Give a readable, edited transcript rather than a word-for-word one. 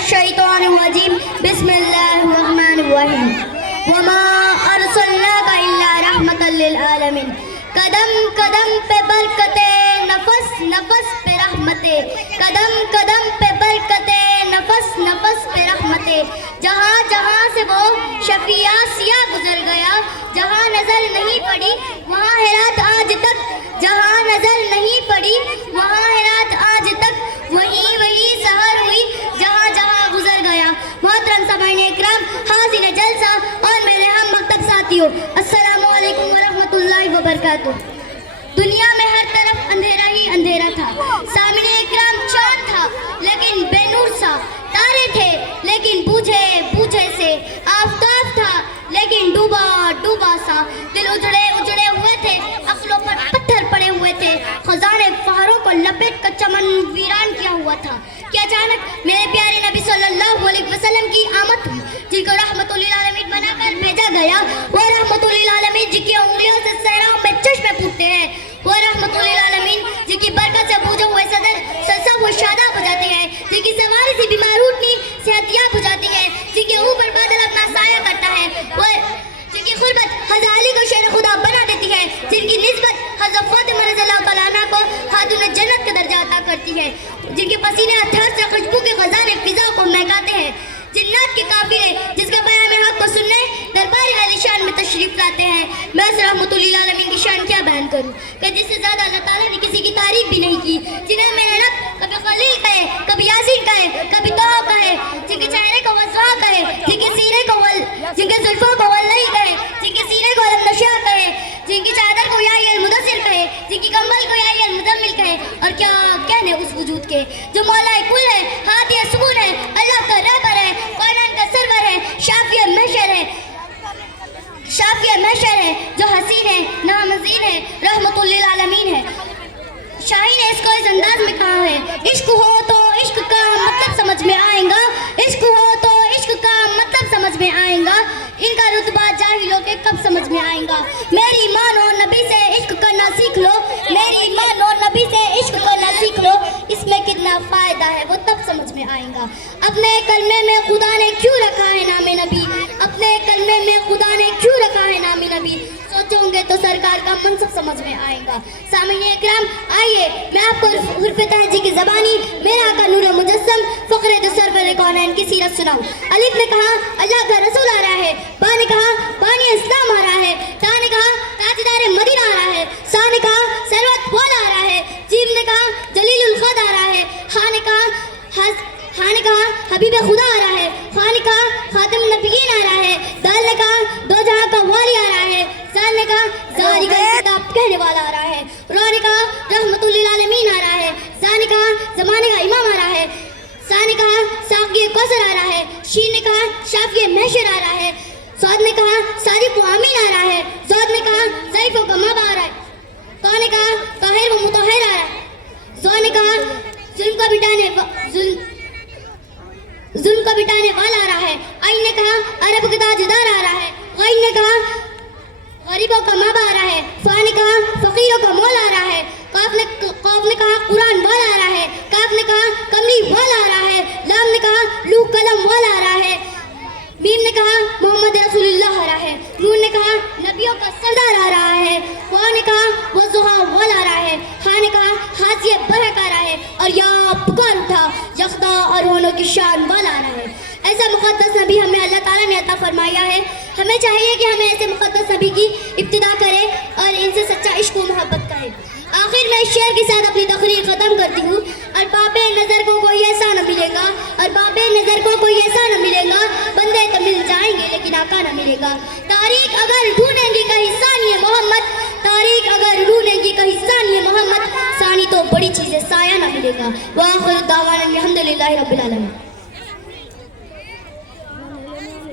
الشیطان الرجیم بسم اللہ الرحمن الرحیم وما ارسلناک الا رحمتا للعالمین قدم قدم پہ برکتیں نفس نفس پہ رحمتیں قدم قدم پہ برکتیں نفس نفس پہ رحمتیں جہاں جہاں سے وہ شفیع آسیہ گزر گیا جہاں نظر نہیں پڑی وہاں ہیرات آج تک جہاں نظر نہیں پڑی وہاں ہیرات آج تک وہی وہی سحر ہوئی جہاں جہاں گزر گیا۔ محترم سامعین اکرام، حاضرین جلسہ اور میرے ہم مکتب ساتھیوں، السلام علیکم ورحمۃ اللہ وبرکاتہ۔ دنیا میں ہر طرف اندھیرا ہی اندھیرا تھا، سامعین اکرام چاند تھا لیکن بے نور سا، تارے تھے لیکن بوجھے بوجھے سے، آفتاب تھا لیکن ڈوبا ڈوبا سا، دل اجڑے اجڑے ہوئے تھے، عقلوں پر پتھر پڑے ہوئے تھے، خزانے پہاڑوں کو لپیٹ کر چمن ویران کیا ہوا تھا کہ اچانک میرے پیارے نبی صلی اللہ علیہ وسلم کی آمد ہوئی، جن کو رحمت للعالمین بنا کر بھیجا گیا۔ وہ رحمت للعالمین جن کی انگلیوں سے صحراؤں میں چشمے پھوٹتے ہیں، وہ رحمت للعالمین جن کی برکت سے بوجھے ہوئے سب وہ شاداب ہو جاتے ہیں، جن کی سواری سے بیمار اٹھنی صحت یاب ہو جاتی ہے، جن کے اوپر بادل اپنا سایہ کرتا ہے، وہ جن کی قربت حضرت علی کو شیر خدا بنا دیتی ہے، جن کی نسبت حضرت فاطمہ رضی اللہ تعالیٰ عنہ کو خاتون جنت کا درجہ عطا کرتی ہے، جن کے پسینے ہتھیار سے خوشبو کے خزانے فضا کو مہکاتے ہیں، جنات کے قافلے جس کا بیان حق کو سننے دربار عالی شان میں تشریف لاتے ہیں۔ میں اس رحمت للعالمین کی شان کیا بیان کروں کہ جس سے زیادہ اللہ تعالیٰ نے کسی کی تعریف بھی نہیں کی، جنہیں میں نے رب کبھی خلیل کہے، کبھی یاسین کہے، کبھی توہ کہے، جن کے چہرے کو وضع کہے، جن کے سینے کو جن کے زلفوں کو ولئی کہے، جن کے سینے کو النشا کہے، جن کی چادر کو یا المدثر کہے، جن کی کمبل کو یا المزمل کہے، اور کیا کہنے اس وجود کے جو مولا کل ہے، ہادی سکون ہے، اللہ کا رہبر ہے، کائنات کا سرور ہے، شافی محشر ہے، جو حسین ہے، نامزین ہے، رحمت للعالمین ہے۔ شاہی نے اس کو اس انداز میں کہا ہے، عشق ہو تو عشق کا مطلب سمجھ میں آئے گا، عشق ہو تو عشق کا مطلب سمجھ میں آئے گا، ان کا رتبہ جاہلوں کے کب سمجھ میں آئے گا۔ میری ایمان اور نبی سے عشق کرنا سیکھ لو، میری ایمان اور نبی سے عشق کرنا سیکھ لو، اس میں کتنا فائدہ ہے وہ تب سمجھ میں آئے گا۔ اپنے کلمے میں خدا نے کیوں رکھا ہے نام نبی، اپنے کلمے میں خدا نے کیوں رکھا ہے نام نبی، سوچوں گے تو سرکار کا منصب سمجھ میں آئے گا۔ سامعین اکرام، آئیے میں آپ کو حرف تہجی کی زبانی میرا آقا نور مجسم فخر دو سرور کونین کی سیرت سناؤں۔ الف نے کہا اللہ کا رسول آ رہا ہے، با نے کہا بانی اسلام آ رہا ہے، تا نے کہا تاجدار مدینہ آ رہا ہے، سا نے کہا ثروت والا آ رہا ہے، جیم نے کہا جلیل القدر آ رہا ہے، ہاں نے کہا حبیب خدا آ رہا ہے، خا نے کہا خاتم النبیین آ رہا ہے، دال نے کہا دو جہاں کا والی آ رہا ہے، زال نے کہا زاری کا کتاب کہنے والا آ رہا ہے، را نے کہا رحمت للعالمین آ رہا ہے، زا نے کہا زمانے کا امام آ رہا ہے، سا نے کہا ساقی کوثر آ رہا ہے، شین نے کہا شافی محشر آ رہا ہے، سعد نے کہا صادق و امین آ رہا ہے، زود نے کہا ضعیف و کماب آ رہا ہے، تو نے کہا طاہر و مطہر آ رہا ہے، زو نے کہا ظلم کو بٹانے والا آ رہا ہے، آئین نے کہا عرب کا تاجدار آ رہا ہے، غین نے کہا غریبوں کا ماں آ رہا ہے، فا نے کہا فقیروں کا مولا آ رہا ہے، قاف نے کہا قرآن والا آ رہا ہے، کاف نے کہا کملی والا آ رہا ہے، لام نے کہا لوح قلم والا آ رہا ہے، میم نے کہا محمد رسول اللہ آ رہا ہے، نون نے کہا نبیوں کا سردار آ رہا ہے، وا نے کہا وضحا والا آ رہا ہے، ہا نے کہا حاضی برحق آ رہا ہے، اور یا پکار اٹھا یختا اور ہونوں کی شان والا آ رہا ہے۔ ایسا مقدس نبی ہمیں اللہ تعالیٰ نے عطا فرمایا ہے، ہمیں چاہیے کہ ہمیں ایسے مقدس نبی کی ابتدا کرے اور ان سے سچا عشق و محبت کرے۔ آخر میں اس شعر کے ساتھ اپنی تقریر ختم کرتی ہوں۔ اور باب نظر کو کوئی ایسا نہ ملے گا، اور باب نظر کو کوئی ایسا نہ ملے گا، بندے تو مل جائیں گے لیکن آقا نہ ملے گا۔ تاریخ اگر ڈھونڈیں گی کہیں ثانی محمد، تاریخ اگر ڈھونڈیں گی کہیں ثانی محمد، ثانی تو بڑی چیز ہے سایہ نہ ملے گا۔ وآخر دعوانا الحمدللہ رب العالمین۔